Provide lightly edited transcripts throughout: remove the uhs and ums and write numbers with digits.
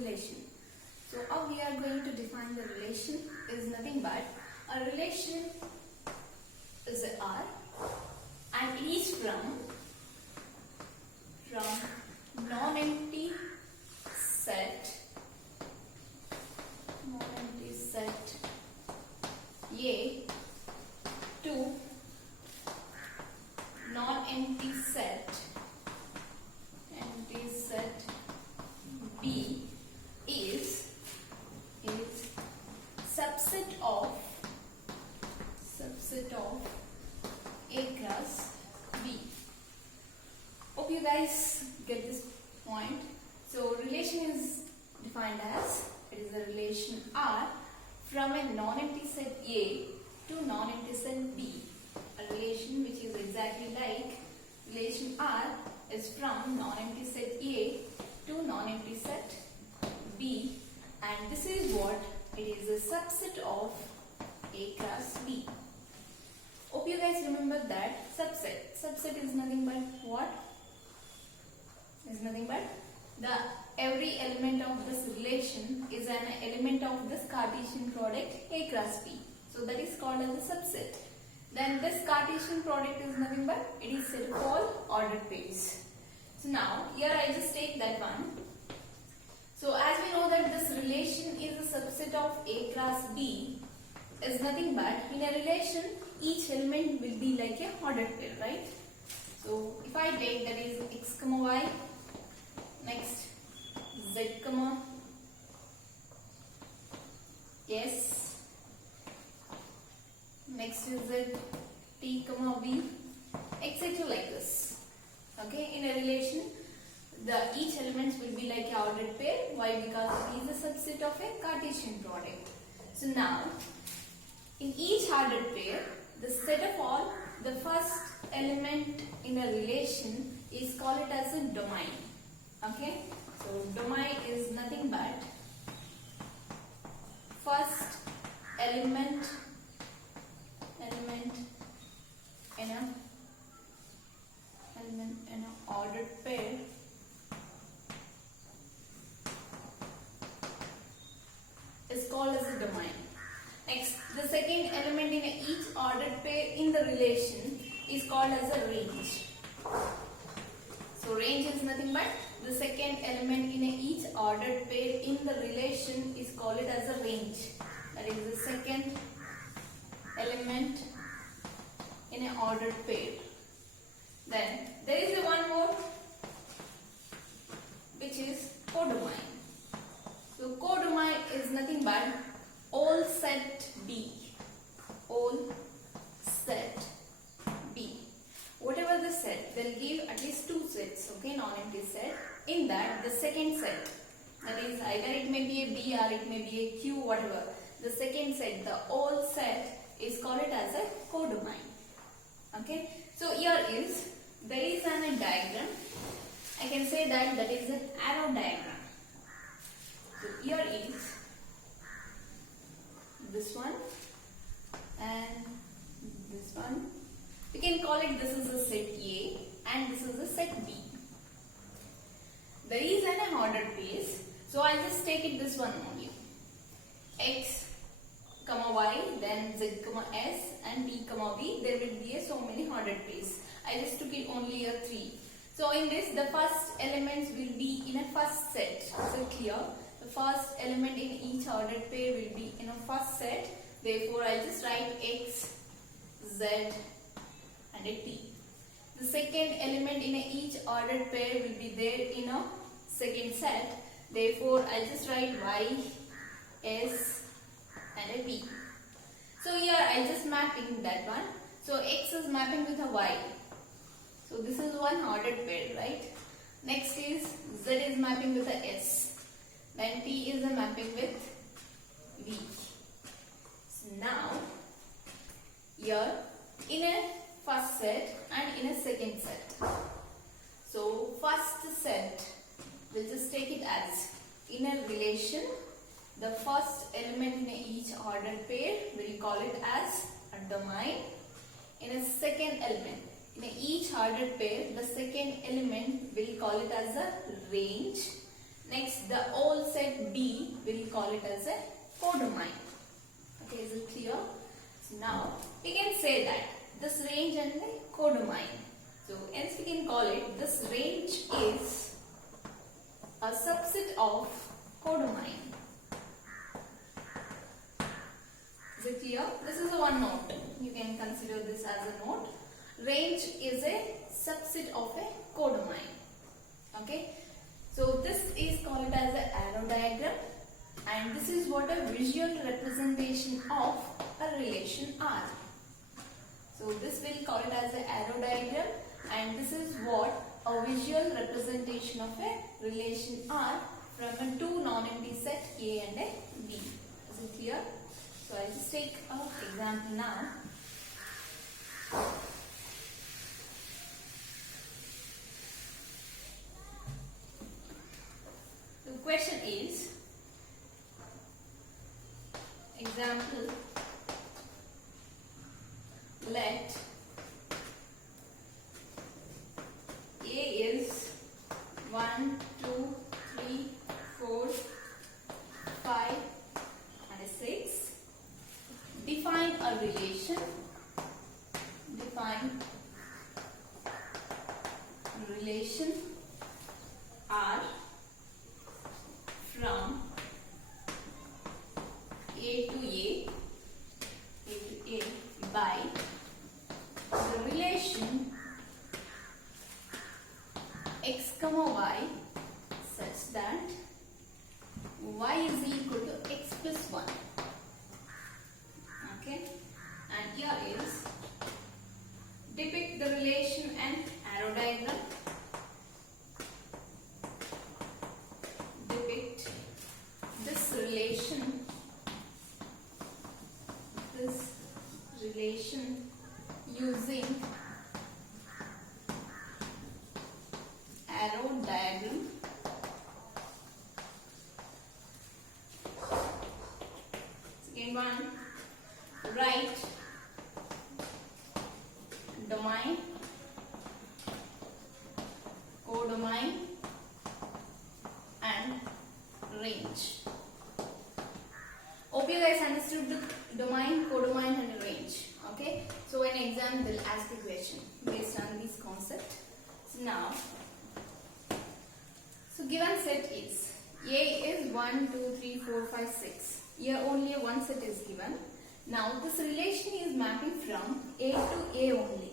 relation. So how we are going to define the relation is nothing but a relation is a R and it is from non-empty set A to non-empty set B is subset of A cross B. Hope you guys get this point. So relation is defined as, it is a relation R from a non-empty set A to non-empty set B. A relation which is exactly like relation R is from non-empty set A to non-empty set B, and this is what it is, a subset of A cross B. Hope you guys remember that subset. Subset is nothing but what? Is nothing but every element of this relation is an element of this Cartesian product A cross B. So that is called as a subset. Then this Cartesian product is nothing but it is set of all ordered pairs. So now here I just take that one. So as we know that this relation is a subset of A cross B is nothing but in a relation each element will be like a ordered pair, right? So if I take that is x comma y, next z comma s, next is z t comma v, etc. like this. Okay, in a relation each elements will be like a ordered pair. Why? Because it is a subset of a Cartesian product. So now in each ordered pair, the set of all, the first element in a relation is called as a domain. Okay, so domain is nothing but first element in an ordered pair is called as a domain. Next, the second element in each ordered pair in the relation is called as a range. So range is nothing but the second element in each ordered pair in the relation is called as a range. That is the second element in an ordered pair. Then there is a one more which is codomain. So codomain is nothing but all set B. Whatever the set, they'll give at least two sets, okay, non-empty set. In that, the second set, that is either it may be a B or it may be a Q, whatever. The second set, the all set is called as a codomain. Okay, so here there is a diagram. I can say that is an arrow diagram. So here is this one and this one. We can call it this is a set A and this is a set B. There is an ordered pair. So I'll just take it this one only. X comma y, then z comma s and t comma v. There will be so many ordered pairs. I just took it only a 3. So in this, the first elements will be in a first set. So clear? The first element in each ordered pair will be in a first set. Therefore, I just write x, z and a t. The second element in each ordered pair will be there in a second set. Therefore, I just write y, s and a v. So here I just mapping that one. So x is mapping with a y. So this is one ordered pair, right? Next is z is mapping with a s. Then t is a mapping with v. So now here in a first set and in a second set. So first set, we'll just take it as in a relation, the first element in each ordered pair, we'll call it as a domain. In a second element, in each ordered pair, the second element we'll call it as a range. Next, the whole set B, we'll call it as a codomain. Okay, is it clear? So now we can say that this range and the codomain. So hence we can call it, this range is a subset of codomain. Is it clear? This is a one note. You can consider this as a note. Range is a subset of a codomain. Okay. So this is called as an arrow diagram, and this is what a visual representation of a relation R. So this will call it as an arrow diagram, and this is what a visual representation of a relation R from a two non-empty set A and a B. Is it clear? So I'll just take an example now. The question is, example, let A is 1, 2, 3, 4, 5 and 6. Define a relation. Define relation R from A to A by the relation x comma y such that y is equal to x plus 1. Okay, and here is depict the relation and arrow diagram. Depict this relation using arrow diagram. Second one, write domain, codomain and range. Hope you guys understood the domain, codomain and range. Okay, so in exam they'll ask the question based on this concept. So now, so given set is A is 1, 2, 3, 4, 5, 6. Here only one set is given. Now this relation is mapping from A to A only.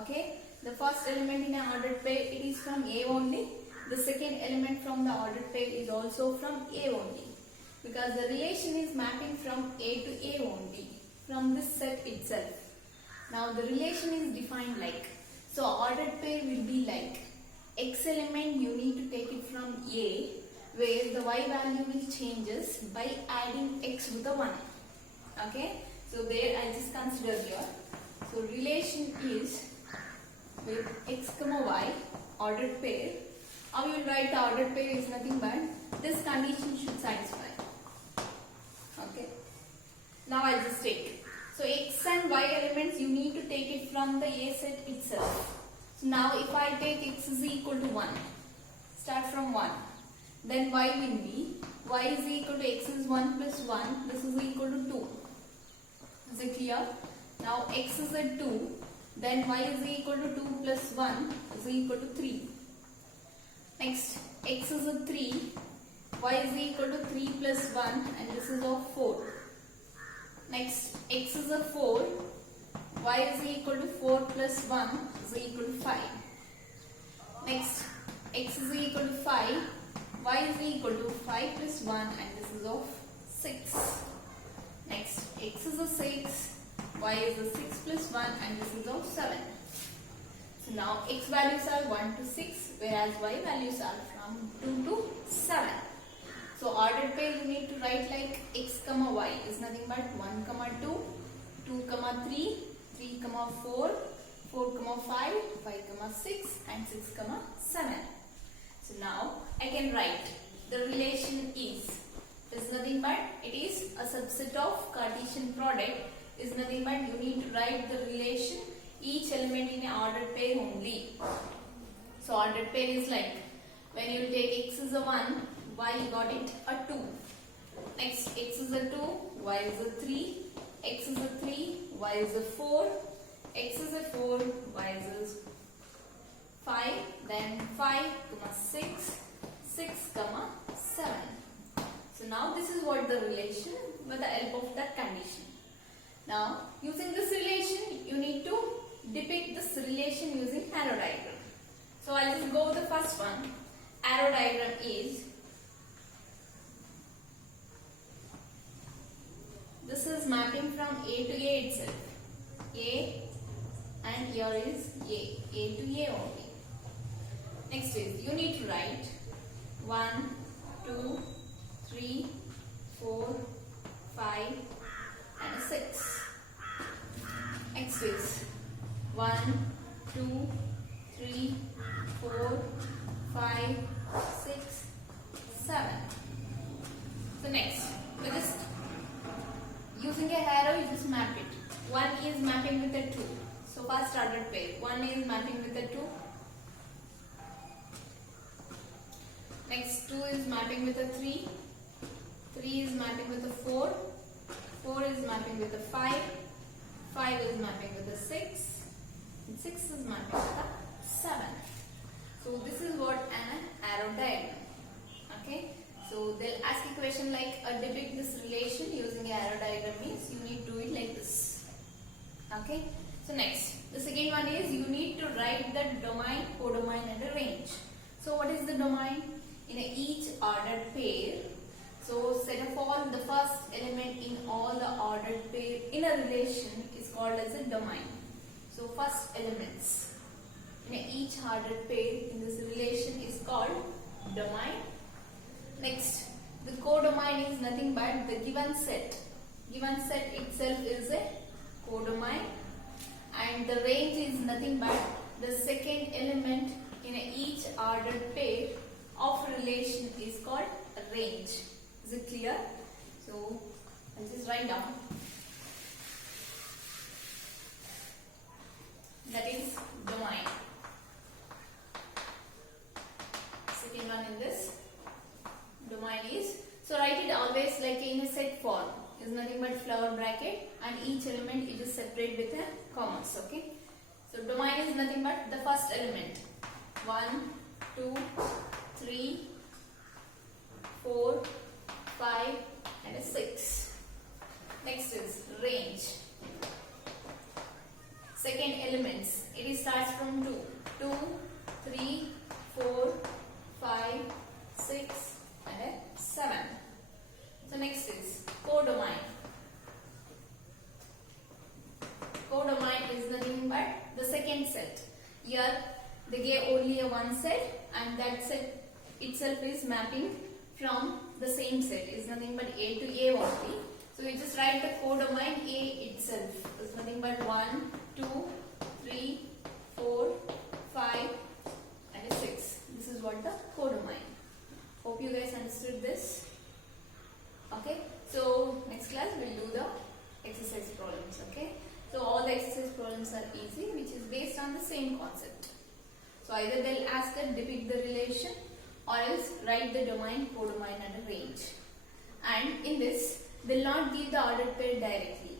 Okay, the first element in an ordered pair, it is from A only. The second element from the ordered pair is also from A only, because the relation is mapping from A to A only from this set itself. Now the relation is defined like, so ordered pair will be like x element you need to take it from A, where the y value will changes by adding x with the 1. Okay, so there I just consider here. So relation is with x comma y ordered pair. How you will write the ordered pair is nothing but this condition should satisfy. Okay, now I'll just take. So x and y elements you need to take it from the A set itself. So now if I take x is equal to 1, start from 1, then y will be y is equal to x is 1 plus 1, this is equal to 2. Is it clear? Now x is at 2, then y is equal to 2 plus 1 is equal to 3. Next, x is at 3, y is equal to 3 plus 1 and this is of 4. Next, x is a 4, y is equal to 4 plus 1 is equal to 5. Next, x is equal to 5, y is equal to 5 plus 1 and this is of 6. Next, x is a 6, y is a 6 plus 1 and this is of 7. So now x values are 1 to 6, whereas y values are from 2 to 7. So ordered pair you need to write like x comma y is nothing but 1 comma 2, 2 comma 3, 3 comma 4, 4 comma 5, 5 comma 6 and 6 comma 7. So now I can write the relation is nothing but it is a subset of Cartesian product, is nothing but you need to write the relation each element in an ordered pair only. So ordered pair is like When you take x is a 1, y you got it a 2. Next, x is a 2, y is a 3, x is a 3, y is a 4, x is a 4, y is a 5, then 5, 6, 6, 7. So now this is what the relation with the help of that condition. Now using this relation, you need to depict this relation using arrow diagram. So I'll just go with the first one. Arrow diagram is, this is mapping from A to A itself. A and here is A to A only. Next is, you need to write 1, 2, 3, 4, 5 and 6. Next is 1, 2, 3, 4, 5, 6, 7. So next, we just using a arrow, you just map it. 1 is mapping with a 2. So first ordered pair. 1 is mapping with a 2. Next 2 is mapping with a 3. 3 is mapping with a 4. 4 is mapping with a 5. 5 is mapping with a 6. And 6 is mapping with a 7. So this is what an arrow diagram. Okay. So they'll ask a question like depict this relation using arrow diagram means you need to do it like this. Okay. So next, the second one is you need to write the domain, codomain and a range. So what is the domain? In each ordered pair. So set of all the first element in all the ordered pair in a relation is called as a domain. So first elements in each ordered pair in this relation is called domain. Next, the codomain is nothing but the given set. Given set itself is a codomain, and the range is nothing but the second element in each ordered pair of relation is called a range. Is it clear? So I'll just write down. That is domain. Second one in this domain is, so write it always like in a set form. Is nothing but flower bracket and each element it is separate with a commas. Okay. So domain is nothing but the first element. 1, 2, 3, 4, 5 and a 6. Next is range. Second elements. It starts from 2. 2, 3, 4, 5, 6 and a 7. So next is codomain. Codomain is nothing but the second set. Here they gave only a one set and that set itself is mapping from the same set. Is nothing but A to A only. So we just write the codomain A itself. Is nothing but 1, 2, 3, 4, 5 and a 6. This is what the codomain. Hope you guys understood this. Okay. So next class we'll do the exercise problems. Okay. So all the exercise problems are easy, which is based on the same concept. So either they'll ask us depict the relation or else write the domain, codomain and a range. And in this, they'll not give the ordered pair directly.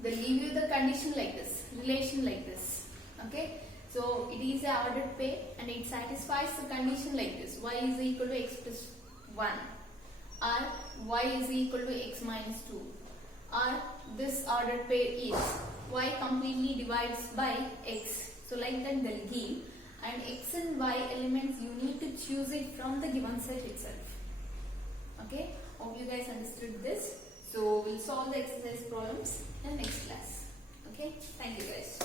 They'll give you the condition like this, relation like this. Okay. So it is a ordered pair and it satisfies the condition like this. Y is equal to x plus 1 or y is equal to x minus 2 or this ordered pair is y completely divides by x. So like that they'll give, and x and y elements you need to choose it from the given set itself. Okay. Hope you guys understood this. So we'll solve the exercise problems in the next class. Okay. Thank you guys.